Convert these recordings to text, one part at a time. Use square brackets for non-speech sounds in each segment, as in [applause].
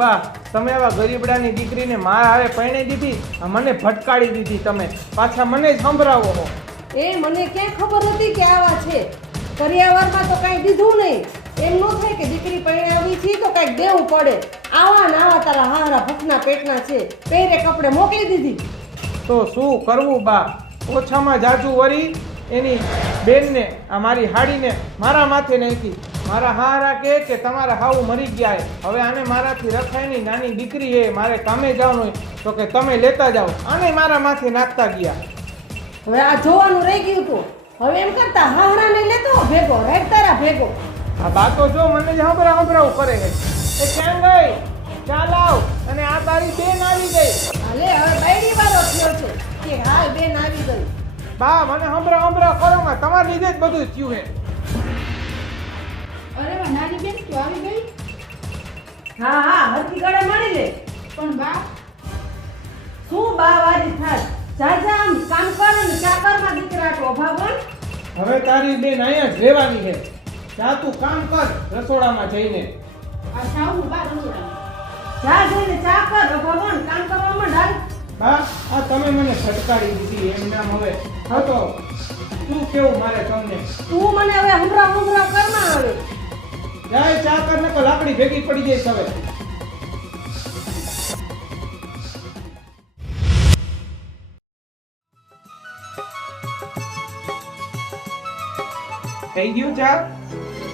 બા તમે આવા ગરીબડાની દીકરીને મારા આવે પરણી દીધી મને ભટકાડી દીધી તમે. પાછા મને જ સંભળાવો હો. એ મને ક્યાં ખબર હતી કે આવા છે? કરિયાવરમાં તો કાંઈ દીધું નહીં. એમ ન થાય કે દીકરી પરણાવી છે તો કાંઈક દેવું પડે. આવા ને આવા તારા હારા ભૂખના પેટના છે. પહેરે કપડે મોકલી દીધી. તો શું કરવું બા? ઓછામાં જાજુ વરી એની બેનને આ મારી હાડીને મારા માથે નાખી. મારા હારા કહે કે તમારા હાવ મરી ગયા હવે આને મારાથી રખાય નહીં નાની દીકરી છે મારે કામે જવાનું હોય તો કે તમે લેતા જાઓ. આને મારા માથે નાખતા ગયા. હવે આ જોવાનું રહી ગયું તું. હવે એમ કરતા હાહરાને લેતો ભેગો રાઈટ તારા ભેગો. આ બા તો જો મને જ હંભરા હંભરાવું કરે છે. એ કેમ ગઈ ચાલ આવ અને આ તારી બેન આવી ગઈ. હાલે હવે બાયડી વાળો થયો છે. કે હાલ બેન આવી ગઈ. બા મને હમરા હમરા કરો માં તમારી લીધે જ બધું થયું છે. અરે નાની બેન તું આવી ગઈ? હા હા હરકી ગળે મળી લે પણ બા શું બા વારી થાય? જા જા આમ કામ કર ને ચાકરમાં દીકરા ટોભા બન હવે તારી બેન અહીંયા જ રહેવાની છે. જા તું કામ કર રસોડામાં જઈને. આ સાવનું બા રસોડામાં જા જઈને ચા કર બન કામ કરવામાં ડાલ બા આ તમે મને ફટકારી દીધી એમ નામ હવે. હા તો શું કેવું મારે તમને? તું મને હવે હમરા હમરા કરમાં આવે. જાય ચા કર ને લાકડી ભેગી પડી જાય હવે. થઈ ગયું ચા?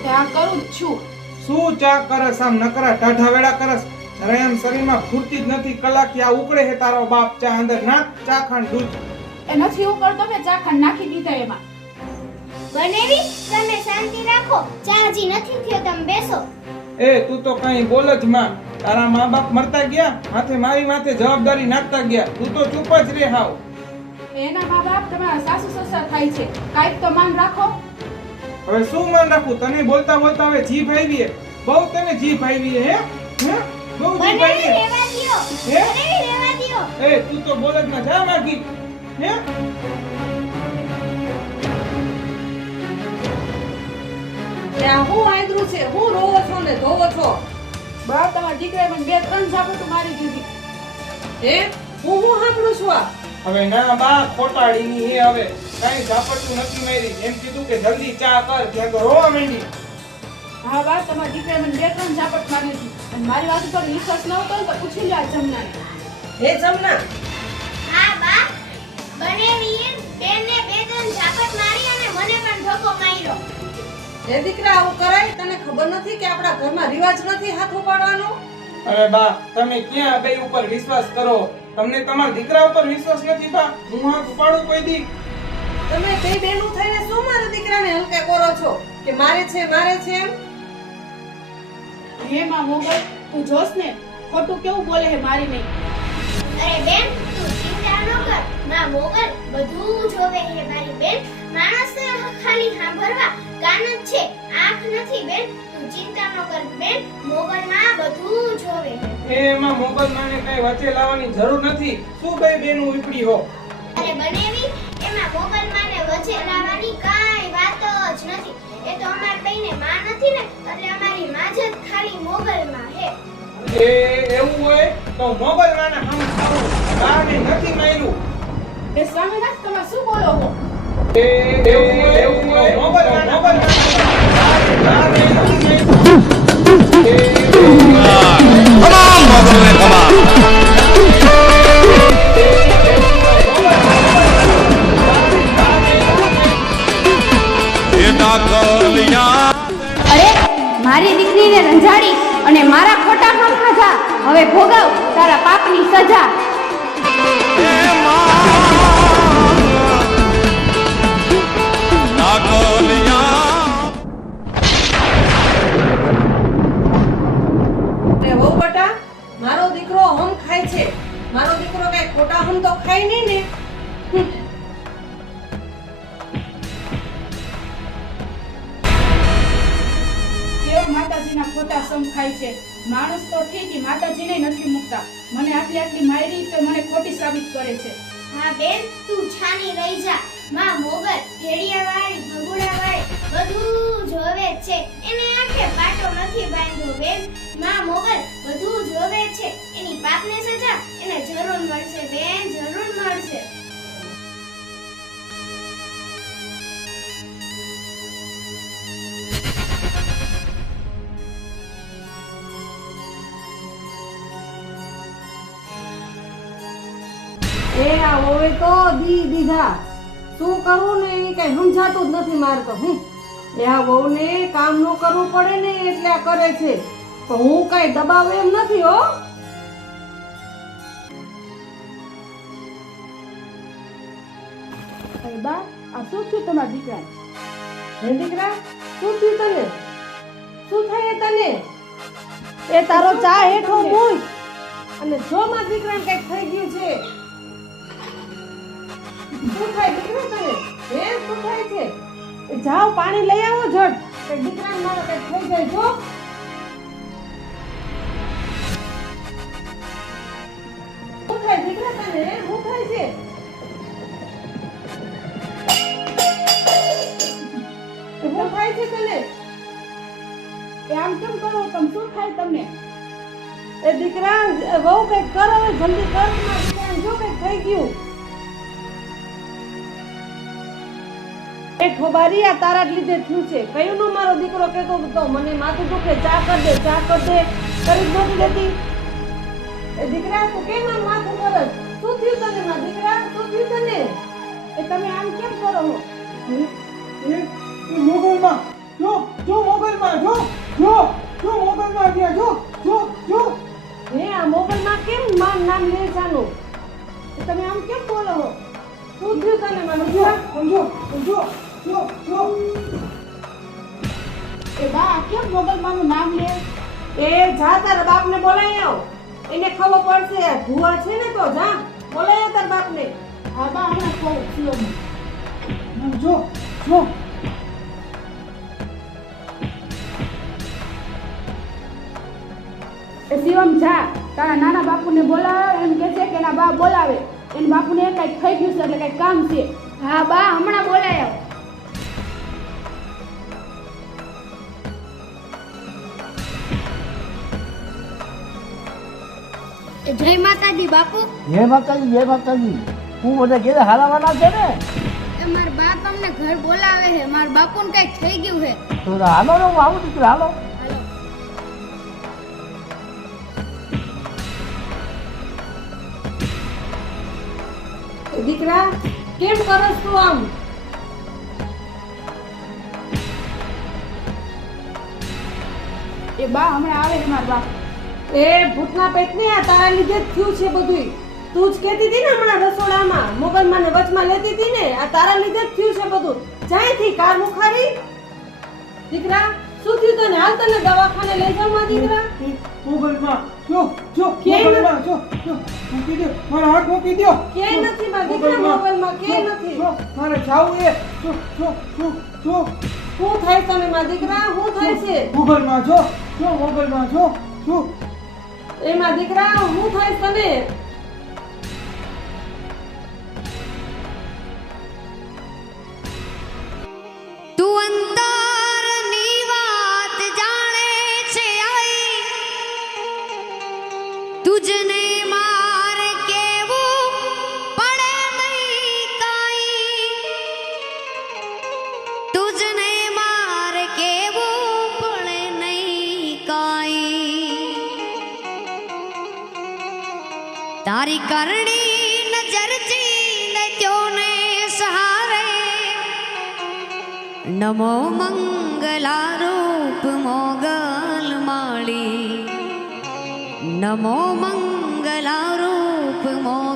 ત્યાં કરું છું. શું ચા કરસ આમ નકરા ટાઢા વેડા કરસ? અરે એમ શરીરમાં ફૂરતી જ નથી કલાક આ ઉકળે છે તારો બાપ ચા અંદર. નાખ ચા ખાંડ દૂધ. એ નથી ઉકળતો મેં ચાખંડ નાખી દીધા એમાં. બનેવી? તમે શાંતિ રાખો. ચા હજી નથી થયો તમે બેસો. એ તું તો કઈ બોલ જ માં. તારા મા બાપ મરતા ગયા માથે મારી માથે જવાબદારી નાખતા ગયા. તું તો ચૂપ જ રે હાવ. એના મા બાપ તમારા સાસુ સસરા થાય છે. કાઈક તો માન રાખો. હવે શું માન રાખું? તને બોલતા બોલતા હવે જીભ આવી હે. બહુ તને જીભ આવી હે હે? બહુ જીભ બનેવી આવી હે? એ તું તો બોલ જ ના જા માગી. હે? હું છે? હું રોવો છો ને ધોવો છો? બા તમારા દીકરાએ મને બે ત્રણ ઝાપટું મારી દીધી. હે? હું હું સાંભળું છું આ? હવે ના બા ખોટાડીની હે હવે. કઈ ઝાપટું નથી મારી. એમ કીધું કે જલ્દી ચા કર. ત્યાં તો રોવા માંડી. હા બા તમારા દીકરાએ મને બે ત્રણ ઝાપટ મારી દીધી અને મારી વાત ઉપર વિશ્વાસ ન હતો તો પૂછી લે આ જમનાને. હે જમના? હા બા બનેવીએ બેનને બે ત્રણ ઝાપટ મારી અને મને પણ ધક્કો માર્યો. હે દીકરા આવું કરાય તને ખબર નથી કે આપણા ઘરમાં રિવાજ નથી હાથ ઉપાડવાનો? અરે બા તમે ક્યાં બે ઉપર વિશ્વાસ કરો? તમને તમારા દીકરા ઉપર વિશ્વાસ નથી બા? હું હાથ ઉપાડું કોઈ દી? તમે બે બેનું થઈને શું મારા દીકરાને હલકા કરો છો? કે મારે છે મારે છે એમ? હે માં મોગલ તું જોશ ને. ખોટું કેવું બોલે હે મારી નહીં? અરે બેન તું ચિંતા ન કર. માં મોગલ બધું જોવે હે મારી બેન. માણસ ખાલી સાંભળવા કાન જ છે. આંખ નથી બેન. તું ચિંતા ન કર બેન. મોબાઈલમાં બધું જોવે એમાં મોગલ માને કઈ વચ્ચે લાવવાની જરૂર નથી. શું કઈ બેન હું વિપડી હો? અરે બનેવી એમાં મોગલ માને વચ્ચે લાવવાની કાઈ વાત જ નથી. એ તો અમાર બેને માં નથી ને એટલે અમારી માં જ ખાલી મોબાઈલમાં માં હે. એ એવું હોય તો મોગલ માને હમ બાને નથી માર્યું. એ સ્વામીનાથ તમે શું બોલો હો એ એવું હોય એવું હોય સમ છે. માણસ તો ઠીક, માતાજીને નથી મૂકતા. મને આટલી આટલી માયરી તો મને ખોટી સાબિત કરે છે. હા, બેન, તું છાની રહી જા. માં મોગર ભેડિયા વાળી ભગુડા વાળી બધું જોવે છે. એને આંખે પાટો નથી બાંધ્યો, બેન. માં મોગર બધું છે. એની પાપને સજા એને જરૂર મળશે, બેન, જરૂર મળશે. હવે તો દી દીધા. શું કરવું ને એ કઈ સમજાતું જ નથી મારે તો હું એ આ વહુને કામ ન કરવું પડે ને એટલે આ કરે છે. તો હું કઈ દબાવ એમ નથી હો. બા આ શું થયું તમારા દીકરા હે દીકરા શું થયું તને? શું થાય તને? એ તારો ચા હેઠો મૂય. અને જો મારા દીકરાને કંઈક થઈ ગયું છે શું થાય દીકરા તને હે શું થાય છે જાઓ, પાણી લઈ આવો ઝટ. કે દીકરાને મારો કઈ થઈ જાય, જો. થાય દીકરા તને હે? શું થાય છે. શું થાય છે તને. એ આમ કેમ કરો? તમે શું થાય તમને? એ દીકરા બહુ કંઈક કરો જલ્દી કર. એ ખોબારી આ તારા જ લીધે થયું છે. કયું નું મારો દીકરો કહેતો હતો મને માથું દુખે ચા કર દે ચા કર દે. કરી જ નથી દેતી. એ દીકરા તું કેમ આમ માથું કરસ શું થયું તને મા દીકરા શું થયું તને? એ તમે આમ કેમ કરો હો? એ મોગલમાં જો જો મોગલમાં જો જો જો મોગલમાં ત્યાં જો જો જો. હે આ મોબાઈલમાં કેમ માર નામ લે જાનો? તમે આમ કેમ બોલો હો? શું થયું તને મારા જો સમજો સમજો. જો જો એ બા કેમ મોગલમાનું નામ લે? એ જા તારા બાપને બોલાઈ આવ. એને ખબર પડશે ભૂવા છે ને તો જા. આવ તારા બાપને. હા બા હમણાં કહું છું જો જો. એ શિવમ જા. તારા નાના બાપુને બોલાવે એમ કે છે કે એના બા બોલાવે. એના બાપુને કંઈક થઈ ગયું છે એટલે કંઈક કામ છે. હા બા હમણાં બોલાયો જય માતાજી બાપુ. જય માતાજી જય માતાજી. હું બધા ઘેર હાલાવાના છે ને? એ માર બાપ અમને ઘર બોલાવે છે મારા બાપુને કંઈક થઈ ગયું છે તો હાલો ને હું આવું દીકરા હાલો. દીકરા કેમ કરસ તું આમ? એ બા હમણાં આવે છે મારા બાપ. એ ભૂતના પેટને આ તારા લીધે જ થયું છે બધું તું જ કહેતી હતી ને હમણાં રસોડામાં મોગલમાં ને વચમાં લેતી હતી ને આ તારા લીધે જ થયું છે બધું. જ્યાંથી કાર મુખારી. દીકરા શું થયું તને? હાલ તને દવાખાને લઈ જાવમાં દીકરા મોગલમાં જો જો? મોગલમાં જો જો મૂકી દો. મારા હાથ મૂકી દો કે નથી માં દીકરા મોબાઈલમાં? કે નથી? જો મારે જાવું એ. જો જો જો જો. શું થાય તને માં દીકરા? શું થાય છે? મોગલમાં જો જો મોગલમાં જો જો. એમાં દીકરા હું થઈશ તને नमो मङ्गलारूप मोगलमाळी नमो मङ्गलारूप मोग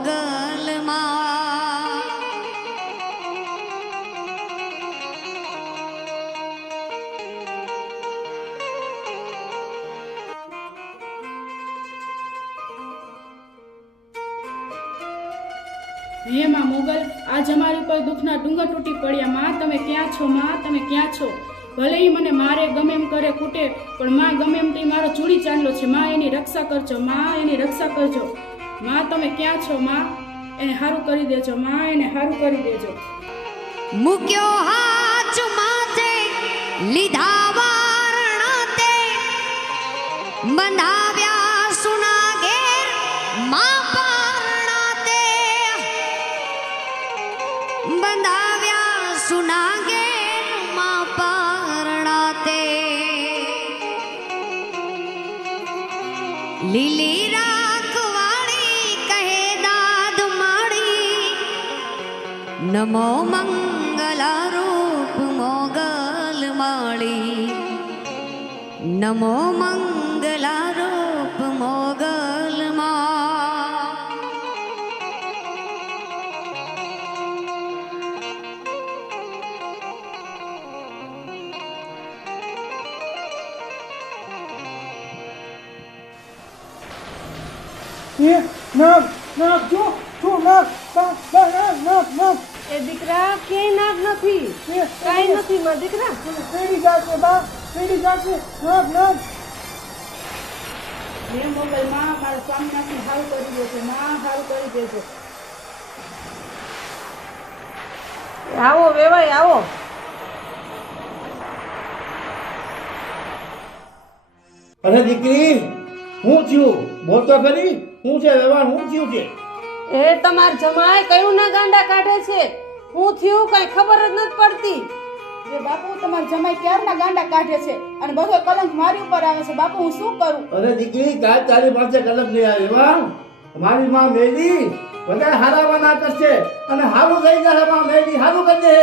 આજ અમારી પર દુઃખના ડુંગર તૂટી પડ્યા. માં, તમે ક્યાં છો, માં? તમે ક્યાં છો? ભલે એ મને મારે ગમે એમ કરે, કૂટે, પણ માં, ગમે એમ તે મારો ચૂડી ચાંદલો છે. માં, એની રક્ષા કરજો. માં, એની રક્ષા કરજો. માં, તમે ક્યાં છો, માં? એને સારું કરી દેજો. માં, એને સારું કરી દેજો. મૂક્યો હાથ માથે, લીધા વારણા તે, બંધાવ્યા સુના સુનાગે પરણાતે લીલી રાખવાળી કહે દાદ માળી નમો મંગલા રૂપ મોગલ માળી નમો મંગલા નાગ નાગ જો જો નાગ નાગ નાગ નાગ. એ દીકરા કે નાગ નથી? કાંઈ નથી માં દીકરા? પેડી જાશે બા પેડી જાશે નાગ નાગ. હે મોગલ માં મારા સ્વામીનાથને હાલ કરી દેજો માં હાલ કરી દેજો આવો વેવાય આવો. અરે દીકરી હું થયું બોલ તો ખરી? હું છે વ્યવહાર હું થયું છે? એ તમાર જમાય કયું ના ગાંડા કાઢે છે? હું થયું કઈ ખબર જ નથી પડતી. એ બાપુ તમારા જમાઈ ક્યારના ગાંડા કાઢે છે? અને બધો કલંક મારી ઉપર આવે છે. બાપુ હું શું કરું? અરે દીકરી કાલ તારી પાસે કલક નહીં આવે વાહ મારી માં મેલી બધા હારાવા ના કરશે અને હારું થઈ જશે માં મેલી હારું કરી દે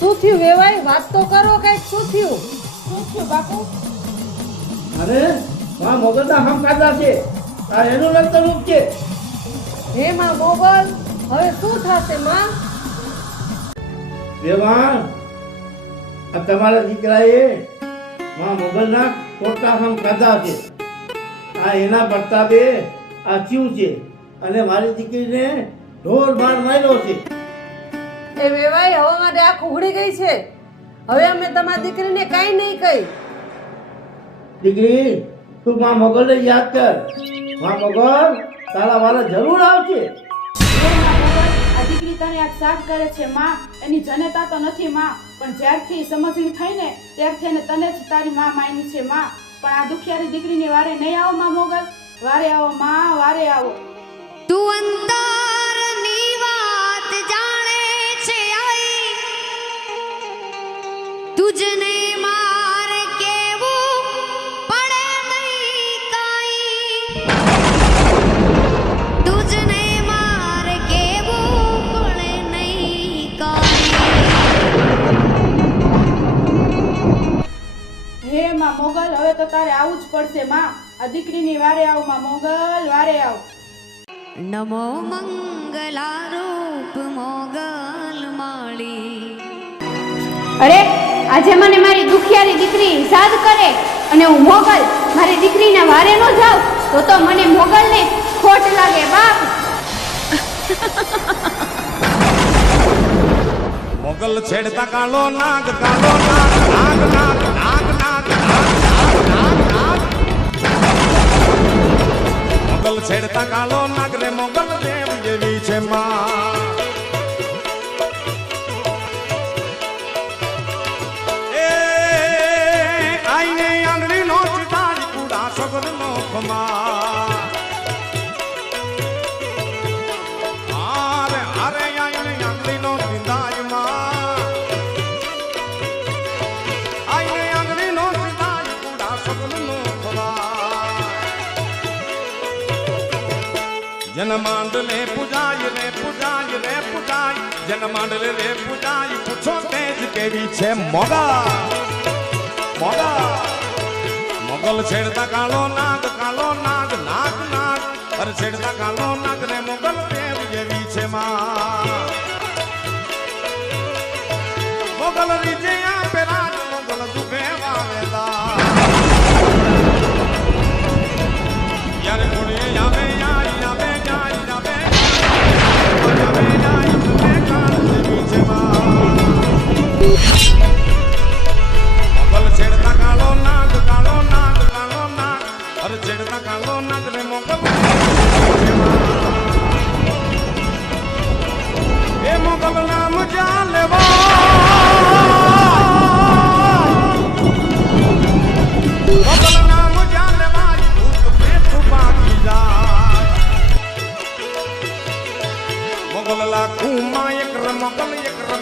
શું થયું વેવાય વાત તો કરો કંઈક શું થયું? શું થયું બાપુ? અરે માં મોગલના હમ કાદા છે. આ એનું રક્ત રૂપ છે. હે માં મોગલ હવે શું થશે માં? વેવાણ આ તમારા દીકરાએ માં મોગલના ખોટા હમ કાદા છે. આ એના પ્રતાપે આ થયું છે. અને મારી દીકરીને ઢોર માર માર્યો છે. એ વેવાઈ હવે મારે આંખ ઉઘડી ગઈ છે. હવે અમે તમારી દીકરીને કાંઈ નહીં કહી. દીકરી તું માં મોગલને યાદ કર. માં મગર તારા વાળા જરૂર આવશે. આ દીકરી તને આ સાફ કરે છે માં. એની જનતા તો નથી માં. પણ જ્યારથી સમજણી થઈ ને ત્યારથી એને તને જ તારી માં માની છે માં. પણ આ દુખિયારી દીકરીની વારે નહીં આવો માં મોગલ વારે આવો માં વારે આવો. તું અંતરની મોગલ હવે તો તારે આવું જ પડશે માં. આ દીકરીની વારે આવમાં મોગલ વારે આવ. નમો મંગલારૂપ મોગલ માળી. અરે આજે મને મારી દુખિયારી દીકરી યાદ કરે અને હું મોગલ. મારી દીકરીને વારે નો જાઉં, તો તો મને મોગલને ખોટ લાગે, બાપ. મોગલ છેડતા કાલો નાગ કાલો નાગ નાગ નાગ નાગ નાગ નાગ નાગ મોગલ છેડતા કાલો નાગ રે મોગલ દેવ જેવી છે માં જન માંડલે પૂજાય રે પૂજાય રે પૂજાય જન માંડલે રે પૂજાય પૂછો તેજ કેવી છે મોગા મોગા મોગલ છેડતા કાળો નાગ કાળો નાગ નાગ નાગ અરે છેડતા કાળો નાગ રે મોગલ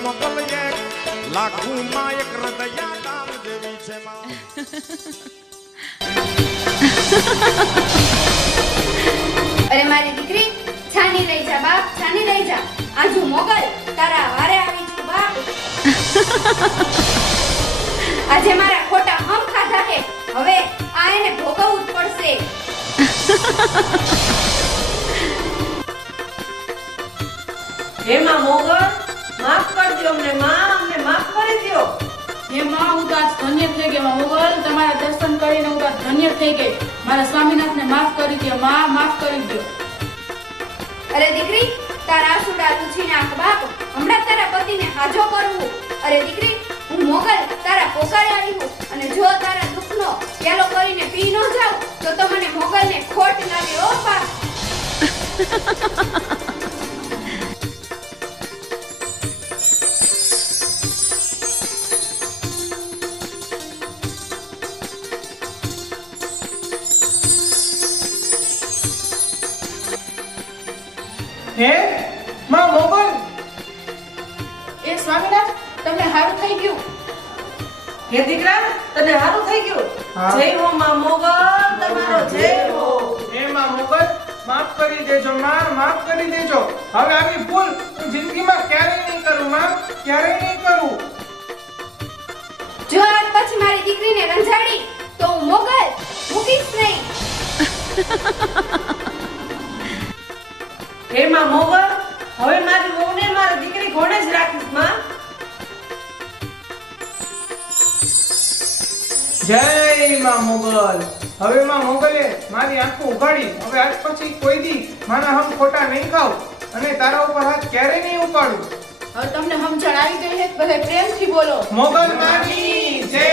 મોકલ એક અરે મારી દીકરી છાની લઈ જા બાપ છાની લઈ જા. આજુ મોકલ તારા વારે આવી છું બાપ. આજે મારા ખોટા હમ ખાધા કે હવે આ એને ભોગવવું જ પડશે. હે માં મોગલ ધન્ય થઈ ગઈ. મારા સ્વામીનાથને માફ કરી દો માં, માફ કરી દો અરે દીકરી, તારા સુડા લૂછી આંખ બાપ હમણાં તારા પતિને હાજો કરવું. અરે દીકરી, હું મોગલ, તારા પોકારે આવી હું. અને જો તારા દુઃખનો પેલો કરીને પી ન જાઉં, તો તો મને મોગલને ખોટ લાગે, ઓ બાપ હે માં મોગલ એ સ્વામીનાથ તમને હારું થઈ ગયું? હે દીકરા તને સારું થઈ ગયું. જય હો માં મોગલ તમારો જય હો. હે માં મોગલ માફ કરી દેજો માં માફ કરી દેજો. હવે આવી ભૂલ હું જિંદગીમાં ક્યારેય નહીં કરું માં. ક્યારેય નહીં કરું. જો આજ પછી મારી દીકરીને રંજાડી તો હું મોગલ મૂકીશ નહીં. [laughs] હે માં મોગલ હવે મારી વહુને મારી દીકરી ઘોડે જ રાખીશમાં. જય માં મોગલ. હવે માં મોગલે મારી આંખો ઉગાડી હવે આજ પછી કોઈ દી મારા હમ ખોટા નહીં ખાવ અને તારા ઉપર હાથ ક્યારેય નહીં ઉપાડું. હવે તમને સમજણ આવી ગઈ છે બધા પ્રેમથી બોલો. મોગલ માની જય